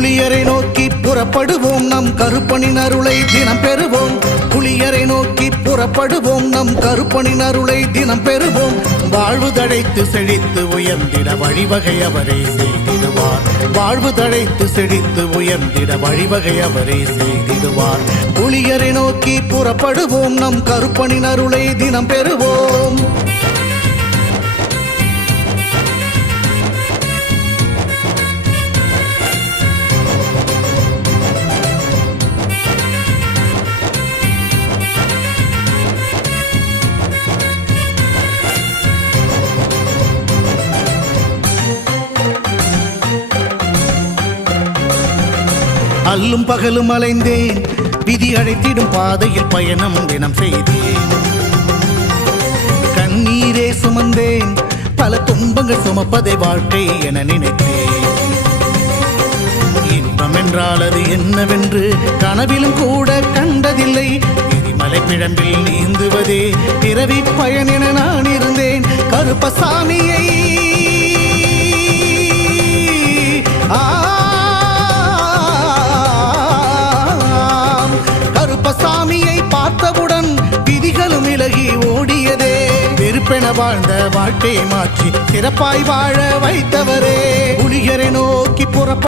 புலியரை நோக்கி புறப்படுவோம், நம் கருப்பனின் அருளை தினம் பெறுவோம். புலியரை நோக்கி புறப்படுவோம், நம் கருப்பனின் அருளை தினம் பெறுவோம். வாழ்வு தழைத்து செழித்து உயர்ந்திட வழிவகை அவரே செய்திடுவார். வாழ்வு தழைத்து செழித்து உயர்ந்திட வழிவகை அவரே செய்திடுவார். புலியரை நோக்கி புறப்படுவோம், நம் கருப்பனின் அருளை தினம் பெறுவோம். அல்லும் பகலும் அலைந்தேன், விதி அழைத்திடும் பாதையில் பயணம் தினம் செய்தேன். கண்ணீரே சுமந்தேன், பல துன்பங்கள் சுமப்பதை வாழ்க்கை என நினைத்தேன். இன்பம் என்றால் அது என்னவென்று கனவிலும் கூட கண்டதில்லை. எரிமலை பிழம்பில் நீந்துவதே பிறவி பயன் என நான் இருந்தேன். கருப்பசாமியை கருப்பசாமியை பார்த்தவுடன் விதிகளும் விலகி ஓடியதே. வெறுப்பென வாழ்ந்த வாழ்க்கையை மாற்றி சிறப்பாய் வாழ வைத்தவரே. புலியரை நோக்கி புறப்ப